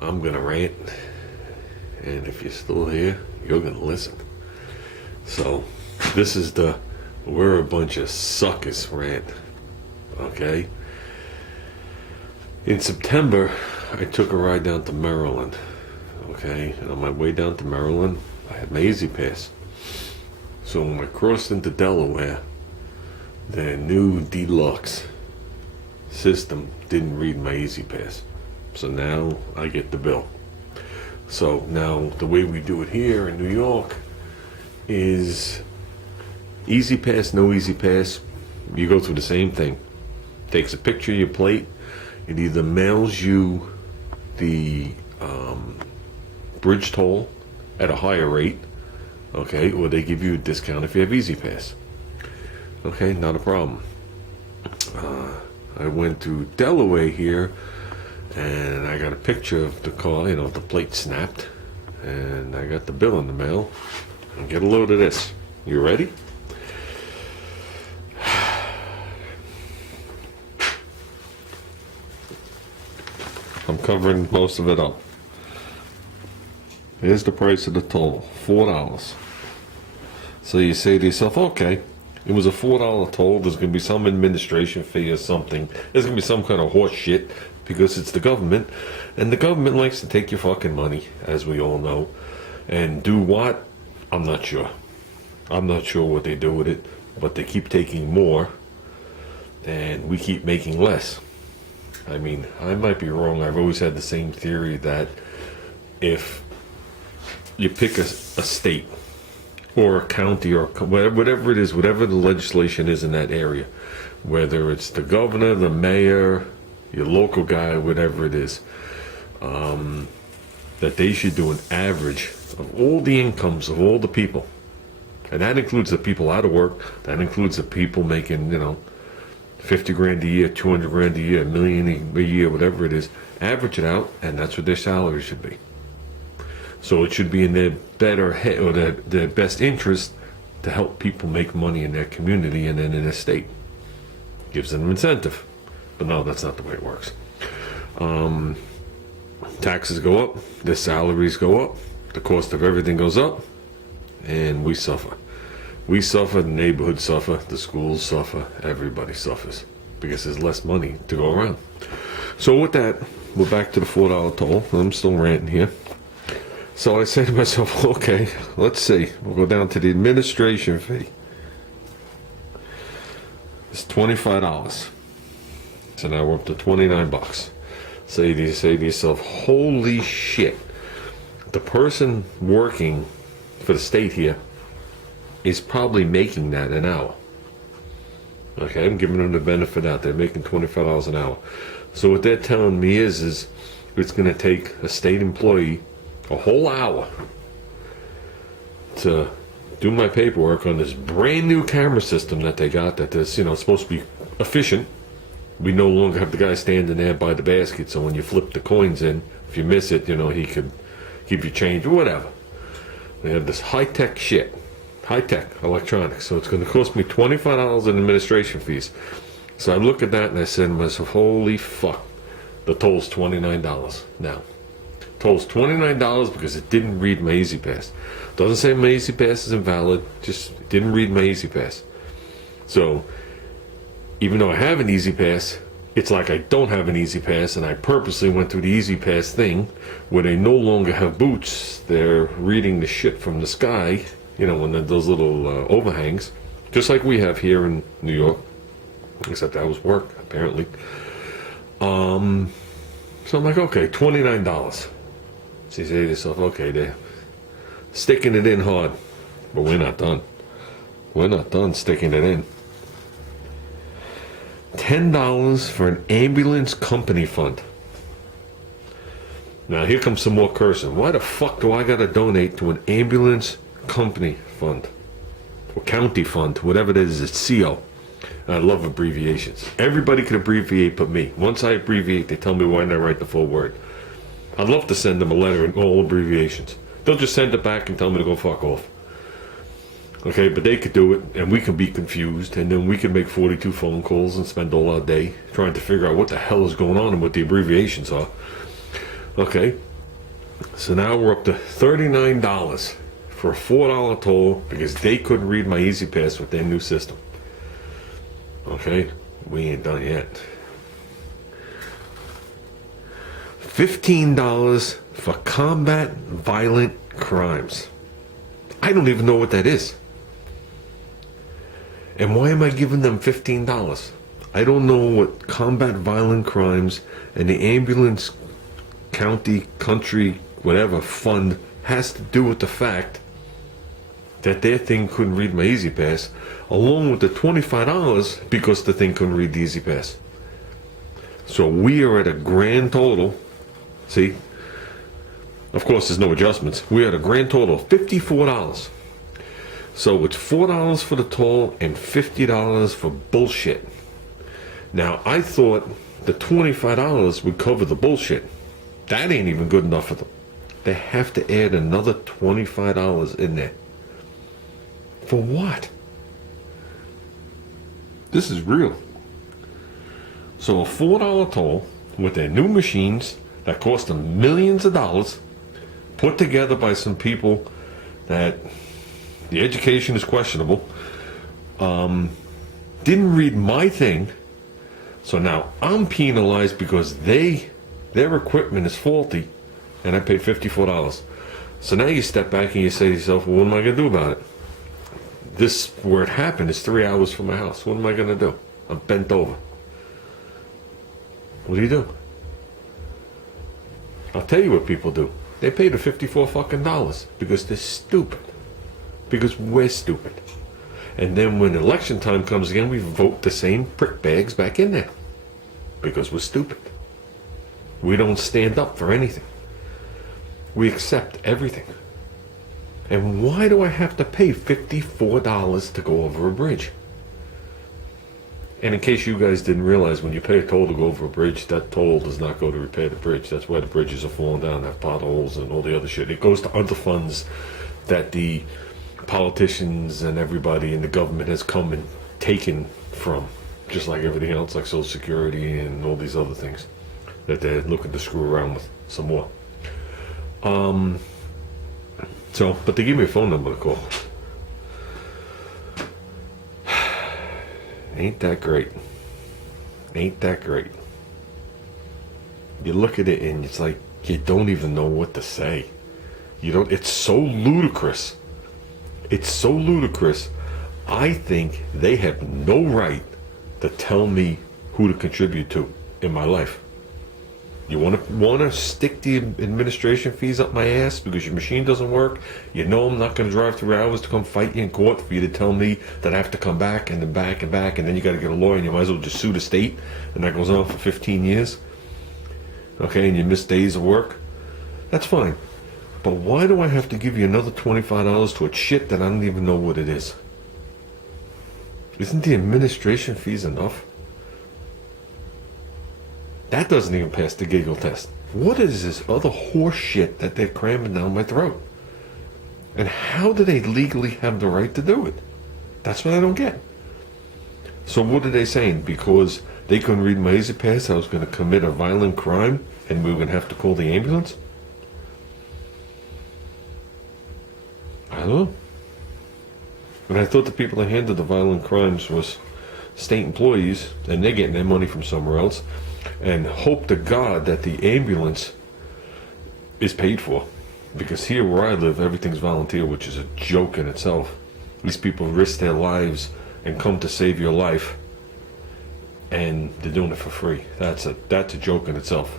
I'm gonna rant, and if you're still here, you're gonna listen. So, this is the "we're a bunch of suckers" rant. Okay? In September, I took a ride down to Maryland. Okay? And on my way down to Maryland, I had my Easy Pass. So when I crossed into Delaware, the new deluxe system didn't read my Easy Pass. So now I get the bill. So now the way we do it here in New York is Easy Pass, no Easy Pass, you go through the same thing. Takes a picture of your plate. It either mails you the bridge toll at a higher rate, okay, or they give you a discount if you have Easy Pass. Okay, not a problem. I went to Delaware here, and I got a picture of the car, the plate snapped, and I got the bill in the mail. And get a load of this. You ready? I'm covering most of it up. Here's the price of the toll, $4. So you say to yourself, okay, it was a $4 toll, there's going to be some administration fee or something. There's going to be some kind of horse shit because it's the government. And the government likes to take your fucking money, as we all know. And do what? I'm not sure. I'm not sure what they do with it, but they keep taking more and we keep making less. I mean, I might be wrong. I've always had the same theory that if you pick a state or a county or whatever it is, whatever the legislation is in that area, whether it's the governor, the mayor, your local guy, whatever it is, that they should do an average of all the incomes of all the people. And that includes the people out of work. That includes the people making, 50 grand a year, 200 grand a year, $1 million a year, whatever it is. Average it out, and that's what their salary should be. So it should be in their their best interest to help people make money in their community and then in their state. Gives them an incentive. But no, that's not the way it works. Taxes go up, their salaries go up, the cost of everything goes up, and we suffer. We suffer, the neighborhoods suffer, the schools suffer, everybody suffers because there's less money to go around. So with that, we're back to the $4 toll. I'm still ranting here. So I say to myself, okay, let's see. We'll go down to the administration fee. It's $25. So now we're up to $29. So you say to yourself, holy shit. The person working for the state here is probably making that an hour. Okay, I'm giving them the benefit out. They're making $25 an hour. So what they're telling me is it's going to take a state employee a whole hour to do my paperwork on this brand new camera system that they got that is, supposed to be efficient. We no longer have the guy standing there by the basket, so when you flip the coins in, if you miss it, he could give you change or whatever. We have this high-tech shit. High-tech electronics. So it's going to cost me $25 in administration fees. So I look at that and I said to myself, holy fuck. The toll's $29 now. Toll's $29 because it didn't read my Easy Pass. Doesn't say my Easy Pass is invalid, just didn't read my Easy Pass. So even though I have an Easy Pass, it's like I don't have an Easy Pass, and I purposely went through the Easy Pass thing where they no longer have boots. They're reading the shit from the sky, when those little overhangs, just like we have here in New York, except that was work, apparently. So I'm like, okay, $29. So you say to yourself, okay, they're sticking it in hard, but we're not done. We're not done sticking it in. $10 for an ambulance company fund. Now here comes some more cursing. Why the fuck do I gotta donate to an ambulance company fund? Or county fund, whatever it is, it's CO. I love abbreviations. Everybody can abbreviate but me. Once I abbreviate, they tell me why didn't I write the full word. I'd love to send them a letter in all abbreviations. They'll just send it back and tell me to go fuck off. Okay, but they could do it, and we could be confused, and then we could make 42 phone calls and spend all our day trying to figure out what the hell is going on and what the abbreviations are. Okay, So now we're up to $39 for a $4 toll because they couldn't read my Easy Pass with their new system. Okay, we ain't done yet. $15 for combat violent crimes. I don't even know what that is. And why am I giving them $15? I don't know what combat violent crimes and the ambulance county, country, whatever fund has to do with the fact that their thing couldn't read my Easy Pass, along with the $25 because the thing couldn't read the Easy Pass. So we are at a grand total. See, of course there's no adjustments. We are at a grand total of $54. So it's $4 for the toll and $50 for bullshit. Now I thought the $25 would cover the bullshit. That ain't even good enough for them. They have to add another $25 in there. For what? This is real. So a $4 toll with their new machines that cost them millions of dollars, put together by some people that the education is questionable, didn't read my thing, so now I'm penalized because their equipment is faulty, and I paid $54. So now you step back and you say to yourself, well, what am I going to do about it? This, where it happened, is 3 hours from my house. What am I going to do? I'm bent over. What do you do? I'll tell you what people do. They pay the $54 fucking dollars because they're stupid. Because we're stupid. And then when election time comes again, we vote the same prick bags back in there. Because we're stupid. We don't stand up for anything. We accept everything. And why do I have to pay $54 to go over a bridge? And in case you guys didn't realize, when you pay a toll to go over a bridge, that toll does not go to repair the bridge. That's why the bridges are falling down, have potholes and all the other shit. It goes to other funds that the politicians and everybody in the government has come and taken from, just like everything else, like Social Security and all these other things that they're looking to screw around with some more. But they give me a phone number to call. Ain't that great? Ain't that great? You look at it and it's like you don't even know what to say. You don't. It's so ludicrous. It's so ludicrous. I think they have no right to tell me who to contribute to in my life. You want to stick the administration fees up my ass because your machine doesn't work? You know I'm not going to drive 3 hours to come fight you in court for you to tell me that I have to come back and then back and back, and then you got to get a lawyer and you might as well just sue the state, and that goes on for 15 years. Okay, and you miss days of work? That's fine. But why do I have to give you another $25 to a shit that I don't even know what it is? Isn't the administration fees enough? That doesn't even pass the giggle test. What is this other horse shit that they're cramming down my throat? And how do they legally have the right to do it? That's what I don't get. So what are they saying? Because they couldn't read my Easy Pass, I was going to commit a violent crime and we were going to have to call the ambulance? I don't know. And I thought the people that handled the violent crimes was state employees, and they're getting their money from somewhere else, and hope to God that the ambulance is paid for. Because here where I live, everything's volunteer, which is a joke in itself. These people risk their lives and come to save your life, and they're doing it for free. That's a joke in itself.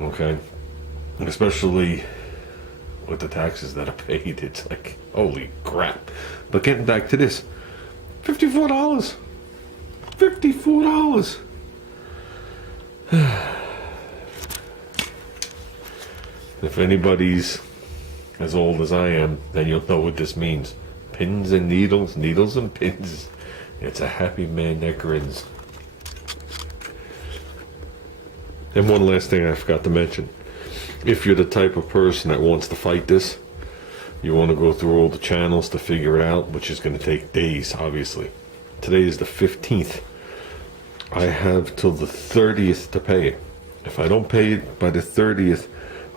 Okay? And especially with the taxes that are paid, it's like, holy crap. But getting back to this, $54. $54. If anybody's as old as I am, then you'll know what this means. Pins and needles, needles and pins. It's a happy man that grins. And one last thing I forgot to mention. If you're the type of person that wants to fight this, you want to go through all the channels to figure it out, which is going to take days, obviously. Today is the 15th. I have till the 30th to pay it. If I don't pay it by the 30th,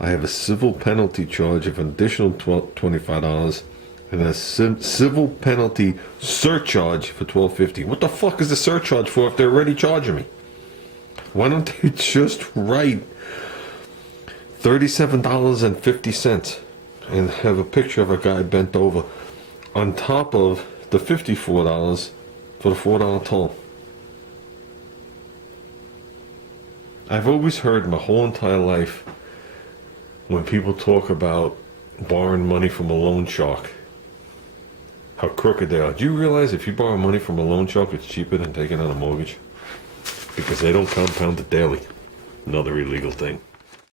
I have a civil penalty charge of an additional $25 and a civil penalty surcharge for $12.50. What the fuck is the surcharge for if they're already charging me? Why don't they just write $37.50 and have a picture of a guy bent over on top of the $54 for the $4 toll? I've always heard my whole entire life when people talk about borrowing money from a loan shark, how crooked they are. Do you realize if you borrow money from a loan shark, it's cheaper than taking out a mortgage? Because they don't compound it daily. Another illegal thing.